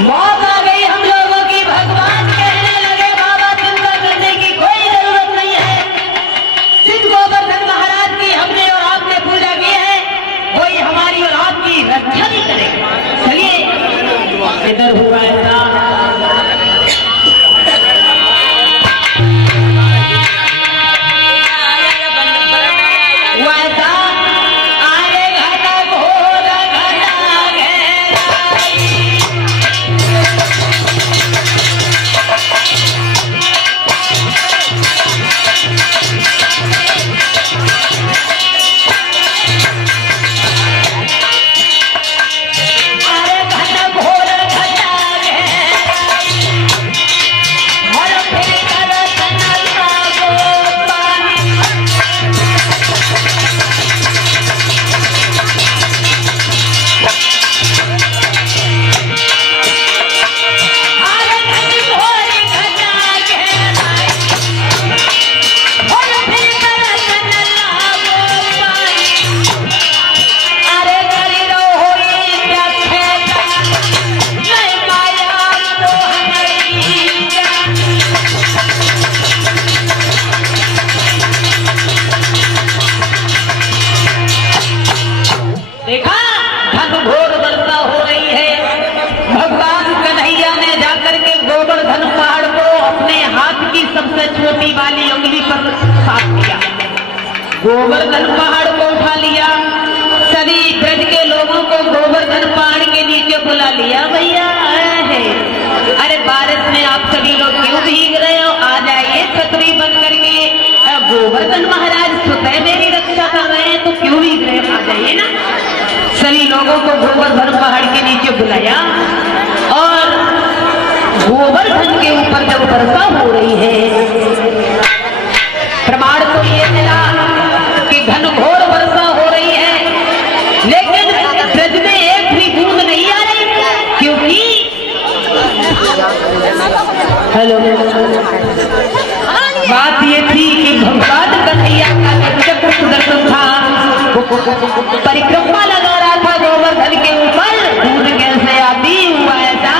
मौत आ गई हम लोगों की। भगवान कहने लगे बाबा चिंता करने की कोई जरूरत नहीं है। जिस गोवर्धन महाराज की हमने और आपने पूजा की है वही हमारी और आपकी रक्षा भी करेगा। चलिए इधर हुआ ऐसा छोटी वाली उंगली पर साफ किया। गोवर्धन पहाड़ को उठा लिया। सभी ब्रज के लोगों को गोवर्धन पहाड़ के नीचे बुला लिया। भैया है अरे बारिश में आप सभी लोग क्यों भीग रहे हो? आ जाइए छतरी बंद करके। गोवर्धन महाराज स्वतः मेरी रक्षा कर रहे हैं तो क्यों भीग रहे हो? आ जाइए ना। सभी लोगों को गोवर्धन पहाड़ के नीचे बुलाया और गोवर्धन के ऊपर जब वर्षा हो रही है प्रमाण तो ये मिला कि घनघोर वर्षा हो रही है लेकिन ब्रज में एक भी बूंद नहीं आ रही क्योंकि हेलो बात ये थी कि भगवान कन्हैया का चक्र सुदर्शन था परिक्रमा लगा रहा था गोवर्धन के ऊपर। बूंद कैसे आती हुआ ऐसा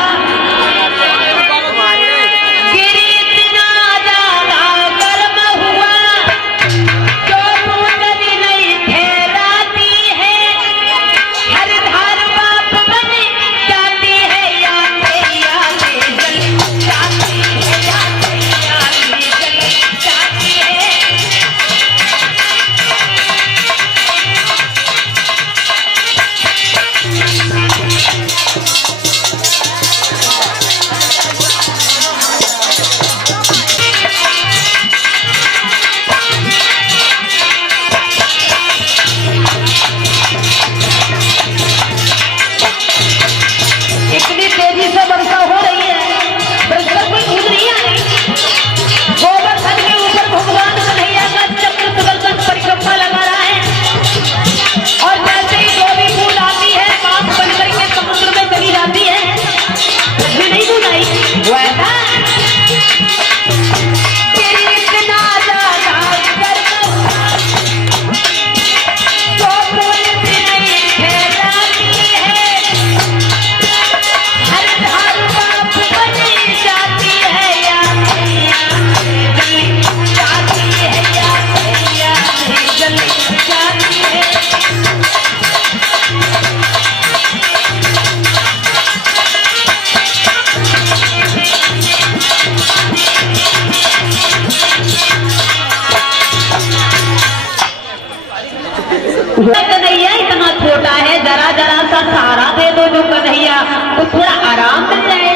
कन्हैया इतना छोटा है जरा जरा सा सहारा दे दो जो कन्हैया तो थोड़ा आराम मिल जाए।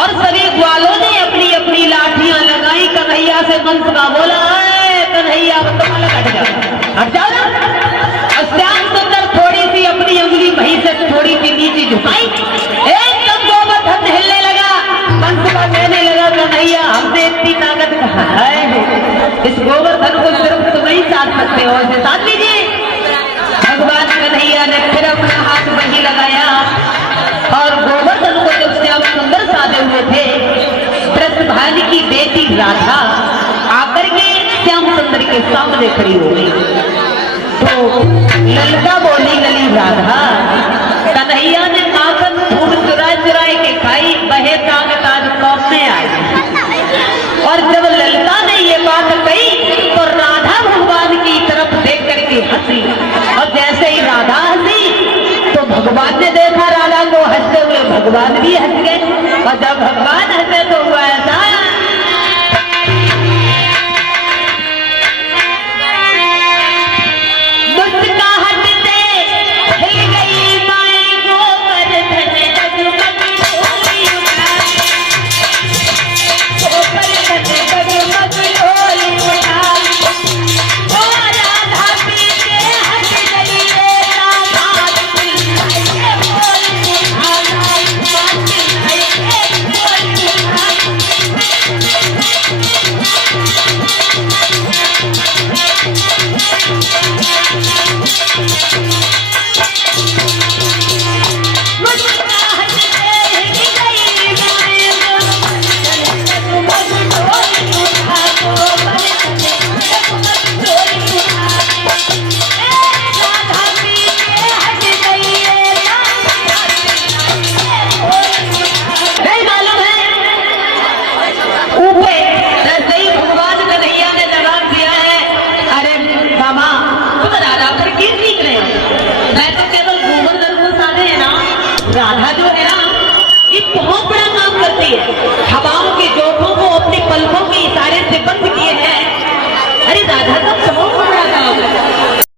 और सभी ग्वालों ने अपनी अपनी लाठियां लगाई। कन्हैया से मंत्र का बोला कन्हैया हट जाओ ना। श्याम सुंदर थोड़ी सी अपनी उंगली वहीं से थोड़ी सी नीचे झुकाई एकदम गोवर्धन हिलने लगा। मंत्र का कहने लगा कन्हैया हमसे इतनी ताकत कहाँ है? इस गोवर्धन को सिर्फ तुम ही साध सकते हो। इसे साध लीजिए। भगवान कन्हैया ने फिर अपना हाथ वहीं लगाया और गोवर्धन को जब श्याम सुंदर साधे हुए थे ब्रजभानु की बेटी राधा आकर के श्याम सुंदर के सामने खड़ी हो गई। तो ललका बोली लली राधा। कन्हैया ने माखन धूल चुरा चुराए के खाई भगवान भी हंस गए। और जब भगवान हंसे तो हुआ ऐसा, मुस्कुराहट से हिल गई माई गोवर्धन, जगमग डोली उठा, गोवर्धन जगमग डोली उठा। ओ राधा पीछे हट गई रे दामाद चिल्लाए बोल उठा, दामाद चिल्लाए बोल उठा। मुस्कुराहट से हिल गई माई गोवर्धन, जगमग डोली उठा, गोवर्धन जगमग डोली उठा। राधा पीछे हट गई रे दामाद चिल्लाए बोल उठा। नहीं मालूम है ऊपर सही भगवान कन्हैया ने जवाब दिया है, अरे मामा तुम राधा पर क्यों सीख रहे हो? मैं तो केवल गोवर्धन को साधे है ना, राधा जो है ना ये बहुत बड़ा काम करती है। हवाओं